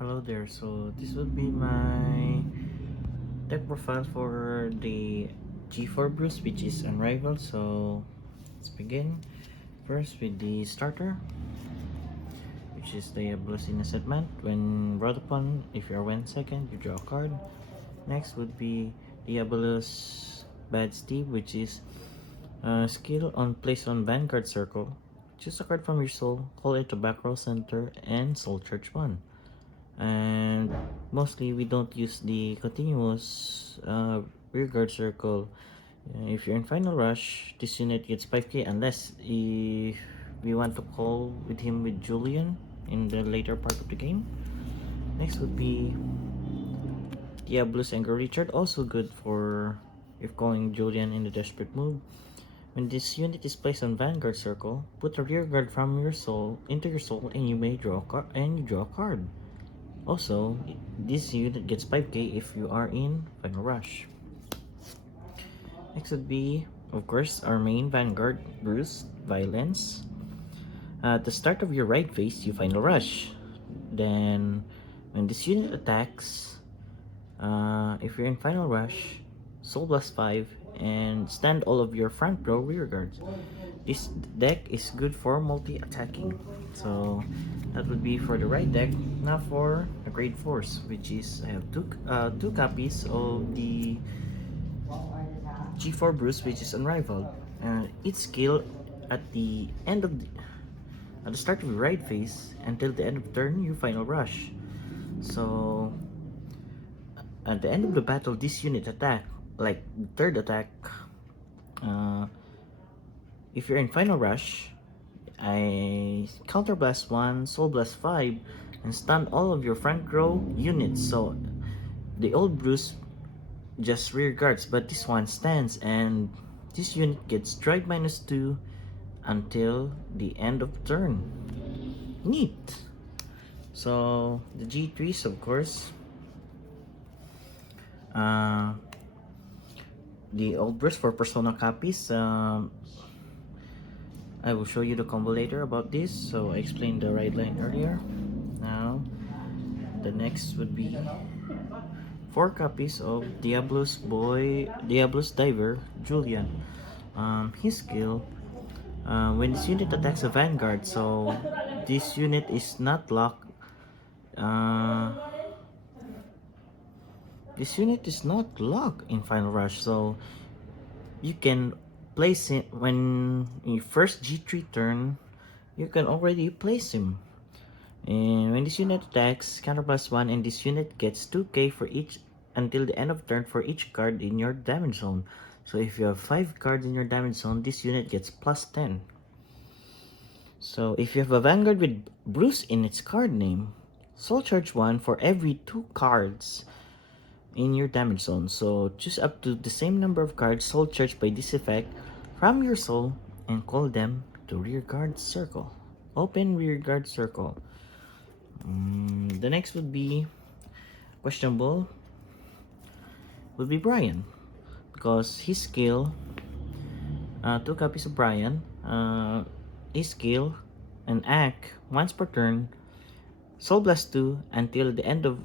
Hello there. So this would be my deck profile for the G4 Bruce, which is Unrivaled. So let's begin first with the starter, which is the Blues in Assessment. When brought upon, if you are 1 second, you draw a card. Next would be Diabolus Bad Steve, which is skill on place on Vanguard Circle. Choose a card from your soul, call it to back row center, and soul charge 1. And mostly we don't use the continuous rearguard circle. If you're in final rush, this unit gets 5k unless if we want to call with him with Julian in the later part of the game. Next would be Diablo's Anger Richard, also good for if calling Julian in the desperate move. When this unit is placed on Vanguard Circle, put a rearguard from your soul into your soul and you may draw a card Also, this unit gets 5k if you are in Final Rush. Next would be, of course, our main Vanguard, Bruce, Violence. At the start of your right phase, you Final Rush. Then, when this unit attacks, if you're in Final Rush, Soul Blast 5, and stand all of your front row rear guards. This deck is good for multi-attacking. So that would be for the right deck. Now for the Great Force, which is I have two copies of the G4 Bruce, which is Unrivaled. Each skill at the end of at the start of the right phase until the end of turn, you Final Rush. So at the end of the battle, this unit attack, like the third attack, if you're in Final Rush, I Counter Blast 1, Soul Blast 5, and stun all of your front row units. So the old Bruce just rear guards, but this one stands, and this unit gets Drive -2 until the end of turn. Neat! So the G3s, of course. The old Bruce for Persona copies. I will show you the combo later about this. So I explained the right line earlier. Now the next would be 4 copies of Diablo's Diver, Julian. His skill, when this unit attacks a Vanguard, so this unit is not locked. This unit is not locked in Final Rush, so you can place it when your first G3 turn. You can already place him. And when this unit attacks, counter +1, and this unit gets 2k for each until the end of turn for each card in your damage zone. So if you have 5 cards in your damage zone, this unit gets +10. So if you have a Vanguard with Bruce in its card name, Soul Charge 1 for every 2 cards in your damage zone. So choose up to the same number of cards Soul Charged by this effect from your soul and call them to Rearguard Circle. Open Rearguard Circle. The next would be questionable would be Brian, because his skill, 2 copies of Brian, his skill, an act once per turn, Soul Blast 2 until the end of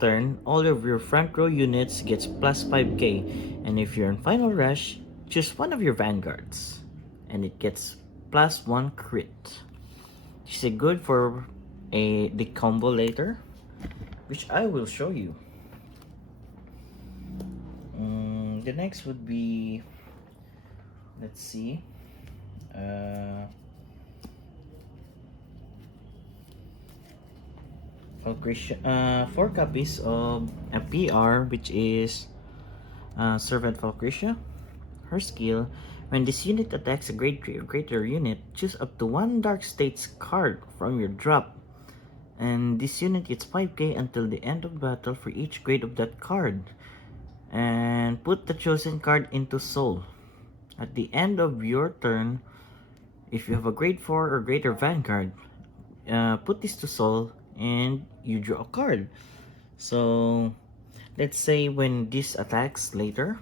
turn, all of your front row units gets +5k, and if you're in Final Rush, choose one of your Vanguards, and it gets +1 crit. This is good for the combo later, which I will show you. The next would be, let's see, 4 copies of a PR, which is Servant Valkyria. Her skill, when this unit attacks a grade 3 or greater unit, choose up to 1 Dark States card from your drop. And this unit gets 5k until the end of battle for each grade of that card. And put the chosen card into Soul. At the end of your turn, if you have a grade 4 or greater Vanguard, put this to Soul and you draw a card. So let's say when this attacks later,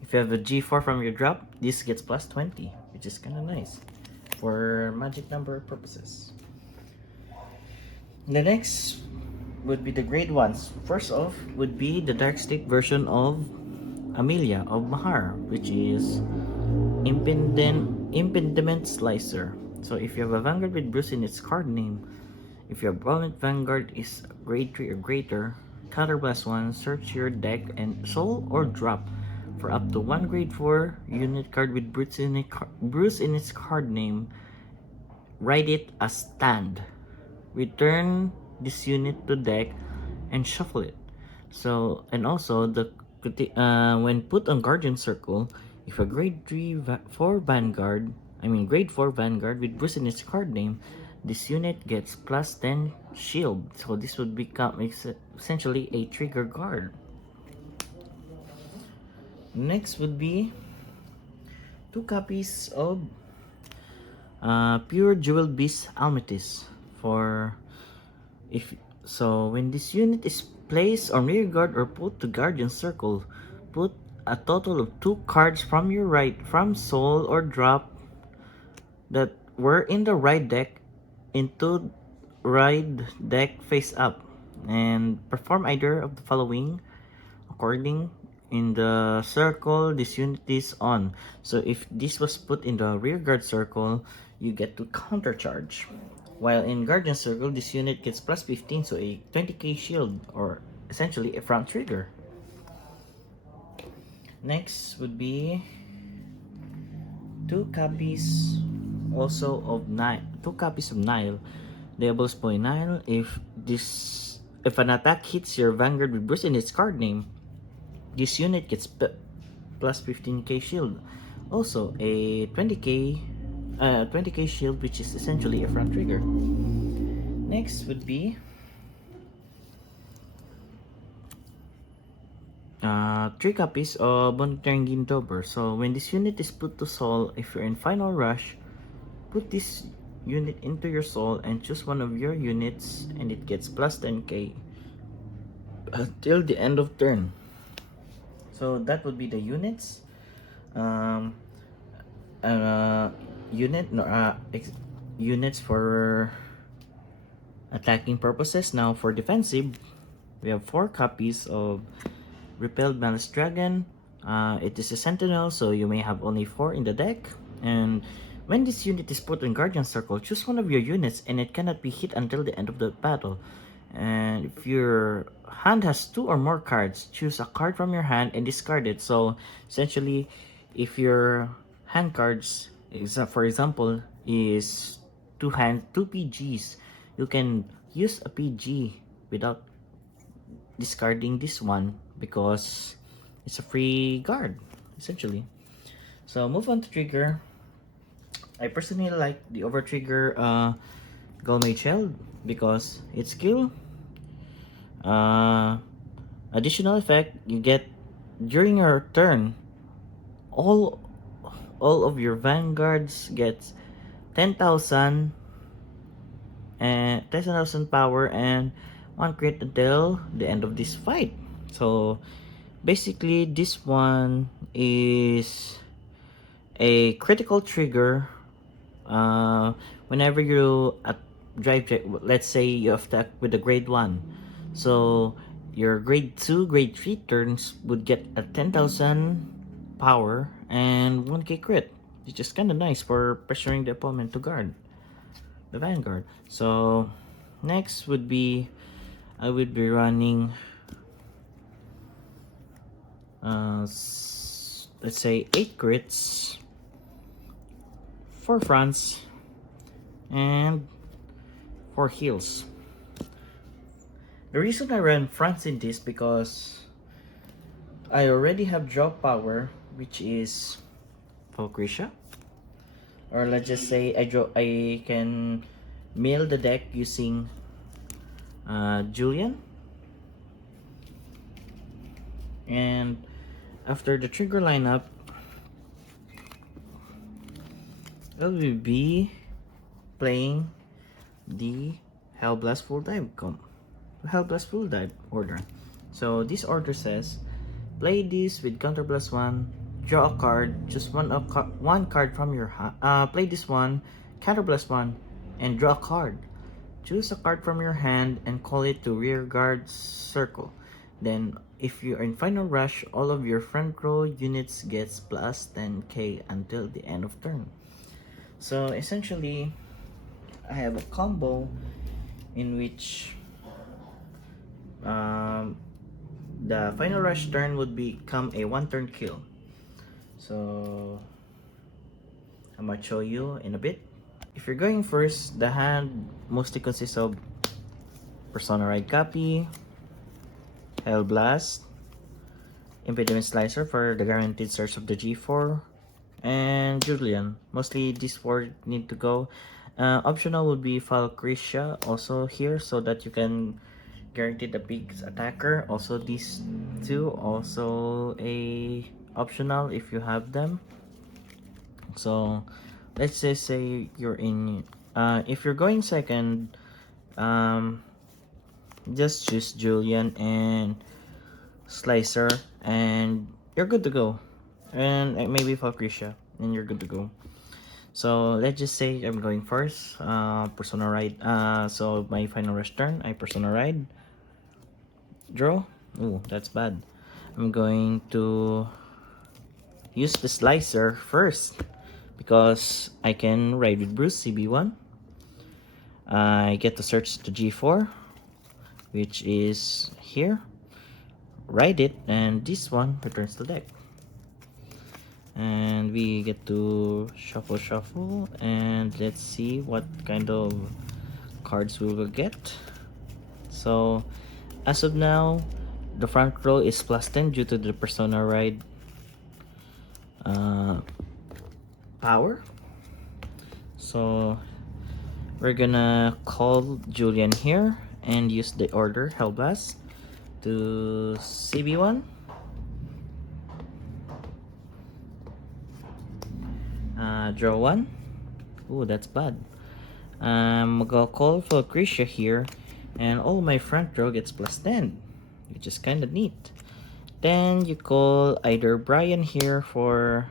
if you have a G4 from your drop, this gets +20, which is kind of nice for magic number purposes. The next would be the grade ones. First off would be the dark stick version of Amelia of Mahar, which is Impediment Slicer. So if you have a Vanguard with Bruce in its card name, if your opponent Vanguard is grade 3 or greater, counterblast 1, search your deck and soul or drop for up to 1 grade 4 unit card with Bruce in its card name. Write it as stand. Return this unit to deck and shuffle it. So, and also when put on Guardian Circle, if a grade 4 Vanguard, grade 4 Vanguard with Bruce in its card name, this unit gets plus 10 shield. So this would become essentially a trigger guard. Next would be 2 copies of Pure Jewel Beast Almetis. When this unit is placed on rear guard or put to Guardian Circle, put a total of 2 cards from your right from soul or drop that were in the right deck into right deck face up, and perform either of the following according in the circle this unit is on. So if this was put in the rear guard circle, you get to counter charge, while in Guardian Circle this unit gets plus 15, so a 20k shield, or essentially a front trigger. Next would be 2 copies also of Nile. 2 copies of Nile. Devil's Boy Nile. If an attack hits your Vanguard with Bruce in its card name, this unit gets plus 15k shield. Also a 20k shield, which is essentially a front trigger. Next would be 3 copies of Monitoring Game Dober. So when this unit is put to soul, if you're in final rush, put this unit into your soul and choose one of your units, and it gets plus 10k until the end of turn. So that would be the units. Units for attacking purposes. Now for defensive, we have 4 copies of Repelled Malice Dragon. It is a sentinel, so you may have only 4 in the deck. And when this unit is put in Guardian Circle, choose one of your units and it cannot be hit until the end of the battle. And if your hand has 2 or more cards, choose a card from your hand and discard it. So essentially, if your hand cards, for example, is 2 PGs, you can use a PG without discarding this one because it's a free guard, essentially. So move on to trigger. I personally like the over trigger Golmage Shell because its skill, additional effect, you get during your turn, all of your vanguards gets 10,000 and 10,000 power and 1 crit until the end of this fight. So basically this one is a critical trigger whenever you drive, let's say you attack with a grade 1, so your grade 2 grade 3 turns would get a 10,000 power and 1k crit, which is kind of nice for pressuring the opponent to guard the vanguard. So next would be, I would be running let's say 8 crits, 4 fronts, and 4 heals. The reason I ran fronts in this because I already have draw power, which is Valkyria, or let's just say I can mill the deck using Julian. And after the trigger lineup, I will be playing the Hellblast Full Dive order. So this order says, play this with Counterblast 1, draw a card, choose one card from your hand, play this one, Counterblast 1, and draw a card. choose a card from your hand and call it to rearguard circle. Then, if you are in final rush, all of your front row units gets plus 10k until the end of turn. So essentially, I have a combo in which um, the final rush turn would become a one turn kill. So I'm gonna show you in a bit. If you're going first, the hand mostly consists of Persona Ride Copy, Hell Blast, Impediment Slicer for the guaranteed search of the G4, and Julian. Mostly these four need to go. Optional would be Falcricia also here so that you can guarantee the big attacker. Also these two also a optional if you have them. So let's just say you're in if you're going second, just choose Julian and Slicer and you're good to go, and maybe Falcricia and you're good to go. So let's just say I'm going first. Persona Ride. So my final rush turn, I Persona Ride. Draw. Oh, that's bad. I'm going to use the Slicer first because I can ride with Bruce CB1. I get to search the G4, which is here. Ride it, and this one returns to deck. And we get to shuffle, and let's see what kind of cards we will get. So as of now, the front row is plus 10 due to the Persona Ride power. So we're gonna call Julian here and use the order Hellblast to CB1. Draw one. Ooh, that's bad. I'm gonna call Falcricia here, and all my front row gets plus 10, which is kind of neat. Then you call either Brian here for,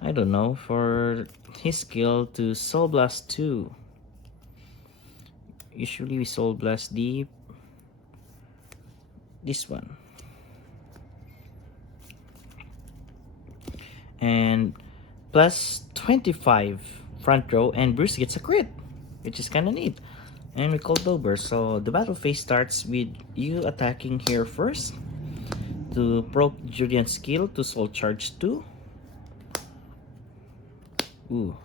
I don't know, for his skill to Soul Blast 2. Usually we Soul Blast deep. This one. And plus 25 front row, and Bruce gets a crit, which is kind of neat. And we call Dober. So the battle phase starts with you attacking here first to proc Julian's skill to Soul Charge 2. Ooh.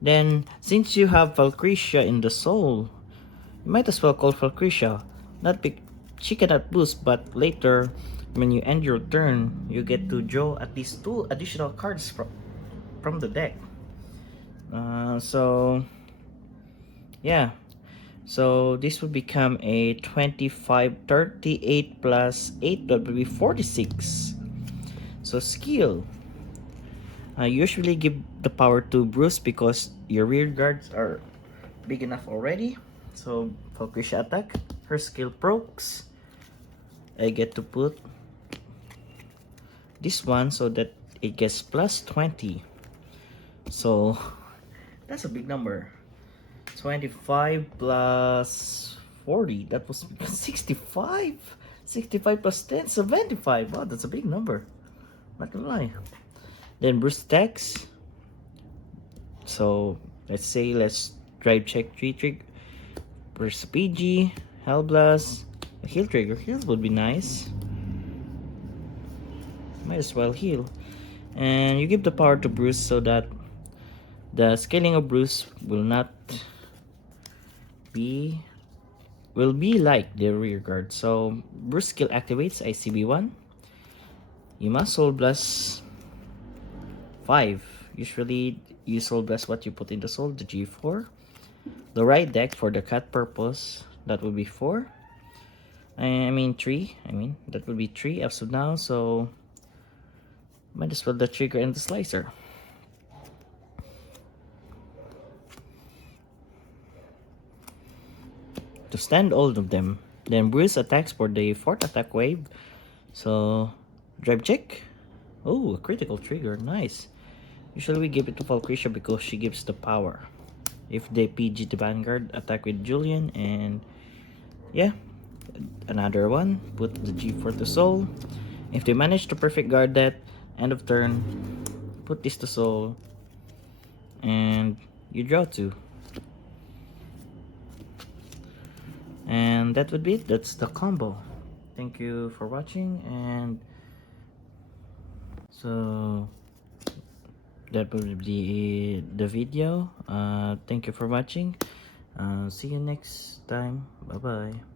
Then, since you have Falcricia in the soul, you might as well call Falcricia. She cannot boost, but later, when you end your turn, you get to draw at least 2 additional cards from the deck. So, yeah. So, this would become a 25, 38 plus 8, that would be 46. So, skill. I usually give the power to Bruce because your rear guards are big enough already. So Falcricia attack, her skill procs. I get to put this one so that it gets plus 20. So that's a big number. 25 plus 40. That was 65. 65 plus 10, 75. Wow, that's a big number. Not gonna lie. Then Bruce attacks. So let's drive check 3 trigger. Bruce PG, Hellblast, a heal trigger. Heal would be nice. Might as well heal. And you give the power to Bruce so that the scaling of Bruce will be like the rear guard. So Bruce skill activates ICB1. You must Soul Blast 5. Usually you Soul Blast what you put in the soul, the G4. The right deck for the cut purpose, that would be 4. I mean 3. That would be 3 as of now, so might as well the trigger and the slicer. To stand all of them. Then Bruce attacks for the 4th attack wave. So drive check. Oh, a critical trigger, nice. Usually we give it to Falcricia because she gives the power. If they PG the Vanguard, attack with Julian, and yeah, another one, put the G4 to soul. If they manage to perfect guard that, end of turn, put this to soul, and you draw 2. And that would be it. That's the combo. Thank you for watching, and so that would be the video. Thank you for watching. See you next time. Bye bye.